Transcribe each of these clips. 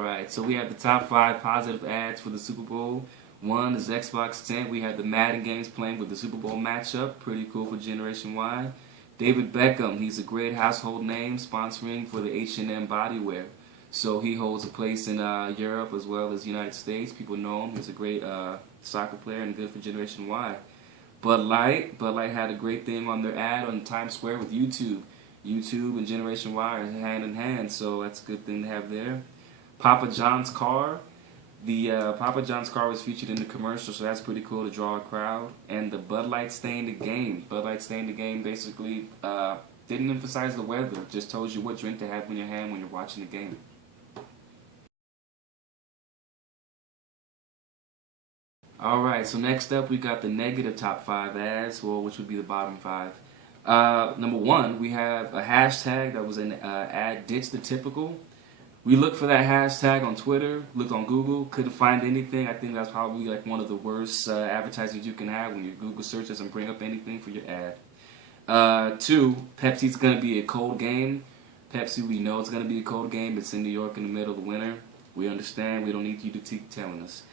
Alright, so we have the top 5 positive ads for the Super Bowl. One is Xbox 10. We have the Madden games playing with the Super Bowl matchup. Pretty cool for Generation Y. David Beckham, he's a great household name, sponsoring for the H&M bodywear. So he holds a place in Europe as well as the United States. People know him. He's a great soccer player and good for Generation Y. Bud Light had a great thing on their ad on Times Square with YouTube. YouTube and Generation Y are hand in hand, so that's a good thing to have there. Papa John's car. The Papa John's car was featured in the commercial, so that's pretty cool to draw a crowd. And the Bud Light Stay in the Game. Bud Light Stay in the Game basically didn't emphasize the weather, just told you what drink to have in your hand when you're watching the game. Alright, so next up we got the negative top 5 ads, well, which would be the bottom 5. Number 1, we have a hashtag that was an ad, Ditch the Typical. We looked for that hashtag on Twitter, looked on Google, couldn't find anything. I think that's probably like one of the worst advertisements you can have when your Google search doesn't bring up anything for your ad. 2, Pepsi's going to be a cold game. Pepsi, we know it's going to be a cold game. It's in New York in the middle of the winter. We understand. We don't need you to keep telling us.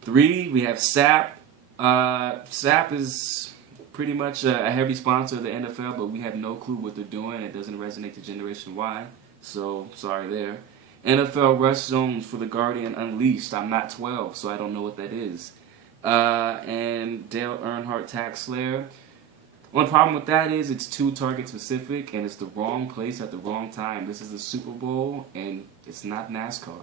3, we have SAP. SAP is pretty much a heavy sponsor of the NFL, but we have no clue what they're doing. It doesn't resonate to Generation Y, so sorry there. NFL Rush Zones for the Guardian Unleashed. I'm not 12, so I don't know what that is. And Dale Earnhardt Tag Slayer. One problem with that is it's too target specific, and it's the wrong place at the wrong time. This is the Super Bowl, and it's not NASCAR.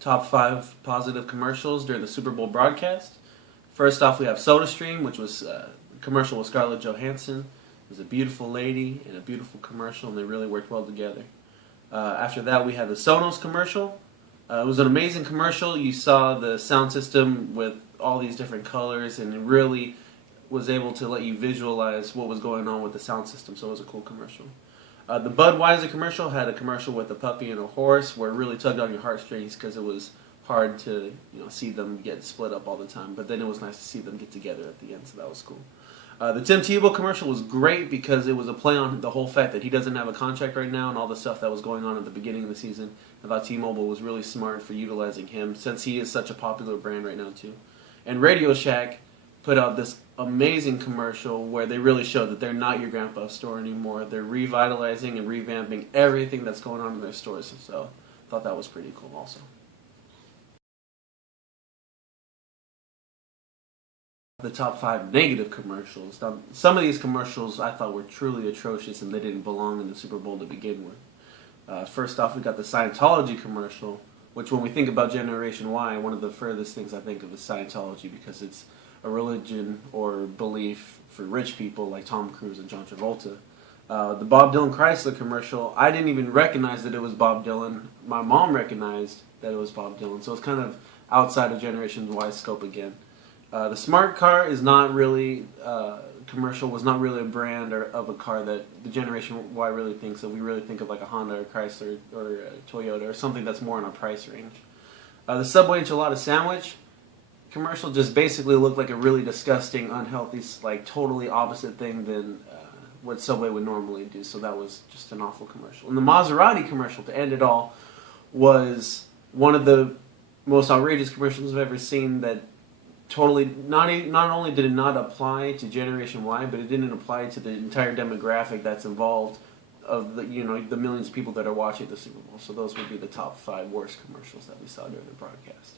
Top 5 positive commercials during the Super Bowl broadcast. First off, we have SodaStream, which was a commercial with Scarlett Johansson. It was a beautiful lady and a beautiful commercial, and they really worked well together. After that, we had the Sonos commercial. It was an amazing commercial. You saw the sound system with all these different colors, and it really was able to let you visualize what was going on with the sound system, so it was a cool commercial. The Budweiser commercial had a commercial with a puppy and a horse where it really tugged on your heartstrings because it was hard to see them get split up all the time. But then it was nice to see them get together at the end, so that was cool. The Tim Tebow commercial was great because it was a play on the whole fact that he doesn't have a contract right now and all the stuff that was going on at the beginning of the season. I thought T-Mobile was really smart for utilizing him since he is such a popular brand right now too. And Radio Shack put out this amazing commercial where they really showed that they're not your grandpa's store anymore. They're revitalizing and revamping everything that's going on in their stores. So I thought that was pretty cool also. The top 5 negative commercials. Now, some of these commercials I thought were truly atrocious and they didn't belong in the Super Bowl to begin with. First off, we got the Scientology commercial, which when we think about Generation Y, one of the furthest things I think of is Scientology because it's a religion or belief for rich people like Tom Cruise and John Travolta. The Bob Dylan Chrysler commercial, I didn't even recognize that it was Bob Dylan. My mom recognized that it was Bob Dylan, so it's kind of outside of Generation Y's scope again. The Smart Car is not really commercial, was not really a brand of a car that the Generation Y really thinks of. We really think of like a Honda or Chrysler or a Toyota or something that's more in our price range. The Subway Enchilada Sandwich commercial just basically looked like a really disgusting, unhealthy, like totally opposite thing than what Subway would normally do. So that was just an awful commercial. And the Maserati commercial, to end it all, was one of the most outrageous commercials I've ever seen that totally, not only did it not apply to Generation Y, but it didn't apply to the entire demographic that's involved of the the millions of people that are watching the Super Bowl. So those would be the top 5 worst commercials that we saw during the broadcast.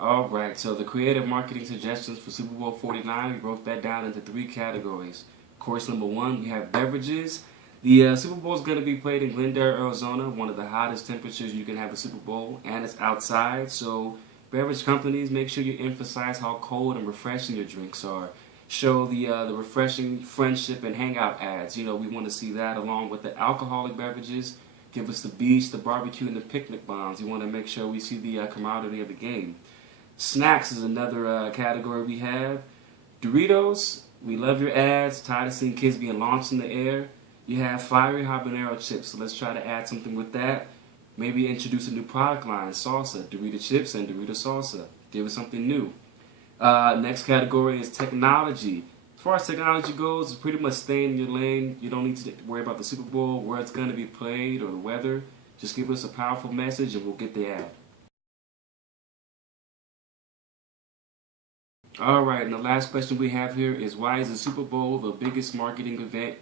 Alright, so the creative marketing suggestions for Super Bowl 49, we broke that down into 3 categories. Of course, number 1, we have beverages. The Super Bowl is going to be played in Glendale, Arizona, one of the hottest temperatures you can have a Super Bowl, and it's outside, so beverage companies, make sure you emphasize how cold and refreshing your drinks are. Show the refreshing friendship and hangout ads. We want to see that along with the alcoholic beverages. Give us the beach, the barbecue, and the picnic bombs. You want to make sure we see the camaraderie of the game. Snacks is another category we have. Doritos, we love your ads. Tired of seeing kids being launched in the air. You have fiery habanero chips, so let's try to add something with that. Maybe introduce a new product line, salsa, Dorito chips and Dorito salsa. Give us something new. Next category is technology. As far as technology goes, it's pretty much stay in your lane. You don't need to worry about the Super Bowl, where it's going to be played, or the weather. Just give us a powerful message and we'll get the ad. Alright, and the last question we have here is, why is the Super Bowl the biggest marketing event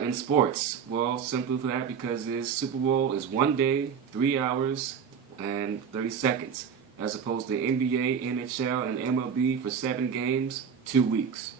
in sports? Well, simply for that, because this Super Bowl is 1 day, 3 hours, and 30 seconds, as opposed to NBA, NHL, and MLB for 7 games, 2 weeks.